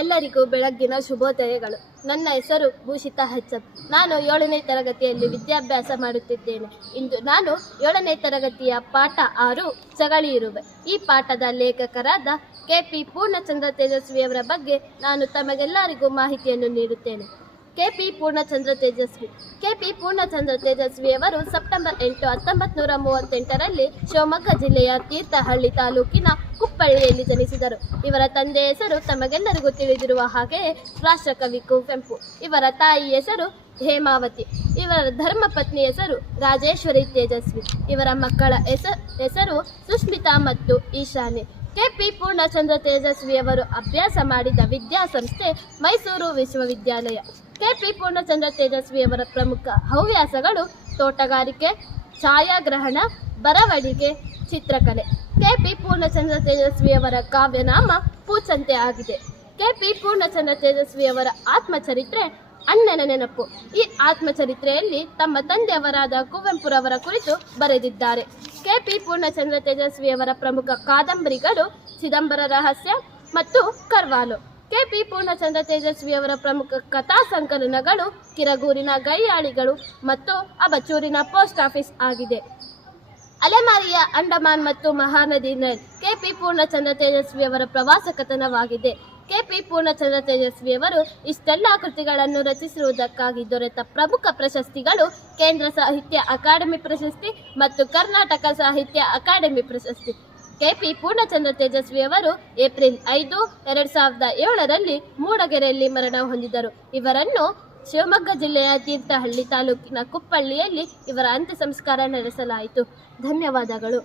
ಎಲ್ಲರಿಗೂ ಬೆಳಗ್ಗಿನ ಶುಭೋದಯಗಳು. ನನ್ನ ಹೆಸರು ಭೂಷಿತಾ ಹಚ್ಚಪ್. ನಾನು ಏಳನೇ ತರಗತಿಯಲ್ಲಿ ವಿದ್ಯಾಭ್ಯಾಸ ಮಾಡುತ್ತಿದ್ದೇನೆ. ಇಂದು ನಾನು ಏಳನೇ ತರಗತಿಯ ಪಾಠ ಆರು ಚಗಳಿ ಇರುವೆ. ಈ ಪಾಠದ ಲೇಖಕರಾದ ಕೆ ಪಿ ಪೂರ್ಣಚಂದ್ರ ತೇಜಸ್ವಿಯವರ ಬಗ್ಗೆ ನಾನು ತಮಗೆಲ್ಲರಿಗೂ ಮಾಹಿತಿಯನ್ನು ನೀಡುತ್ತೇನೆ. ಕೆಪಿ ಪೂರ್ಣಚಂದ್ರ ತೇಜಸ್ವಿ. ಕೆಪಿ ಪೂರ್ಣಚಂದ್ರ ತೇಜಸ್ವಿಯವರು ಸೆಪ್ಟೆಂಬರ್ ಎಂಟು ಹತ್ತೊಂಬತ್ತು ನೂರ ಮೂವತ್ತೆಂಟರಲ್ಲಿ ಶಿವಮೊಗ್ಗ ಜಿಲ್ಲೆಯ ತೀರ್ಥಹಳ್ಳಿ ತಾಲೂಕಿನ ಕುಪ್ಪಳ್ಳಿಯಲ್ಲಿ ಜನಿಸಿದರು. ಇವರ ತಂದೆ ಹೆಸರು ತಮಗೆಲ್ಲರಿಗೂ ತಿಳಿದಿರುವ ಹಾಗೆಯೇ ರಾಷ್ಟ್ರಕವಿ ಕುವೆಂಪು. ಇವರ ತಾಯಿ ಹೆಸರು ಹೇಮಾವತಿ. ಇವರ ಧರ್ಮಪತ್ನಿ ಹೆಸರು ರಾಜೇಶ್ವರಿ ತೇಜಸ್ವಿ. ಇವರ ಮಕ್ಕಳ ಹೆಸರು ಸುಷ್ಮಿತಾ ಮತ್ತು ಈಶಾನ್ಯ. ಕೆಪಿ ಪೂರ್ಣಚಂದ್ರ ತೇಜಸ್ವಿಯವರು ಅಭ್ಯಾಸ ಮಾಡಿದ ವಿದ್ಯಾಸಂಸ್ಥೆ ಮೈಸೂರು ವಿಶ್ವವಿದ್ಯಾಲಯ. ಕೆಪಿ ಪೂರ್ಣಚಂದ್ರ ತೇಜಸ್ವಿಯವರ ಪ್ರಮುಖ ಹವ್ಯಾಸಗಳು ತೋಟಗಾರಿಕೆ, ಛಾಯಾಗ್ರಹಣ, ಬರವಣಿಗೆ, ಚಿತ್ರಕಲೆ. ಕೆಪಿ ಪೂರ್ಣಚಂದ್ರ ತೇಜಸ್ವಿಯವರ ಕಾವ್ಯನಾಮ ಪೂಚಂತೆ ಆಗಿದೆ. ಕೆಪಿ ಪೂರ್ಣಚಂದ್ರ ತೇಜಸ್ವಿಯವರ ಆತ್ಮಚರಿತ್ರೆ ಅಣ್ಣನ ನೆನಪು. ಈ ಆತ್ಮಚರಿತ್ರೆಯಲ್ಲಿ ತಮ್ಮ ತಂದೆಯವರಾದ ಕುವೆಂಪುರವರ ಕುರಿತು ಬರೆದಿದ್ದಾರೆ. ಕೆಪಿ ಪೂರ್ಣಚಂದ್ರ ತೇಜಸ್ವಿಯವರ ಪ್ರಮುಖ ಕಾದಂಬರಿಗಳು ಚಿದಂಬರ ರಹಸ್ಯ ಮತ್ತು ಕರ್ವಾಲು. ಕೆಪಿ ಪೂರ್ಣಚಂದ್ರ ತೇಜಸ್ವಿಯವರ ಪ್ರಮುಖ ಕಥಾ ಸಂಕಲನಗಳು ಕಿರಗೂರಿನ ಗೈಯಾಳಿಗಳು ಮತ್ತು ಅಬಚೂರಿನ ಪೋಸ್ಟ್ ಆಫೀಸ್ ಆಗಿದೆ. ಅಲೆಮಾರಿಯ ಅಂಡಮಾನ್ ಮತ್ತು ಮಹಾನದಿ ಕೆಪಿ ಪೂರ್ಣಚಂದ್ರ ತೇಜಸ್ವಿಯವರ ಪ್ರವಾಸ ಕಥನವಾಗಿದೆ. ಕೆಪಿ ಪೂರ್ಣಚಂದ್ರ ತೇಜಸ್ವಿಯವರು ಇಷ್ಟೆಲ್ಲ ಕೃತಿಗಳನ್ನು ರಚಿಸಿರುವುದಕ್ಕಾಗಿ ದೊರೆತ ಪ್ರಮುಖ ಪ್ರಶಸ್ತಿಗಳು ಕೇಂದ್ರ ಸಾಹಿತ್ಯ ಅಕಾಡೆಮಿ ಪ್ರಶಸ್ತಿ ಮತ್ತು ಕರ್ನಾಟಕ ಸಾಹಿತ್ಯ ಅಕಾಡೆಮಿ ಪ್ರಶಸ್ತಿ. ಕೆಪಿ ಪೂರ್ಣಚಂದ್ರ ತೇಜಸ್ವಿಯವರು ಏಪ್ರಿಲ್ ಐದು, ಎರಡ್ ಸಾವಿರದ ಏಳರಲ್ಲಿ ಮೂಡಗೆರೆಯಲ್ಲಿ ಮರಣ ಹೊಂದಿದರು. ಇವರನ್ನು ಶಿವಮೊಗ್ಗ ಜಿಲ್ಲೆಯ ತೀರ್ಥಹಳ್ಳಿ ತಾಲೂಕಿನ ಕುಪ್ಪಳ್ಳಿಯಲ್ಲಿ ಇವರ ಅಂತ್ಯ ಸಂಸ್ಕಾರ ನಡೆಸಲಾಯಿತು. ಧನ್ಯವಾದಗಳು.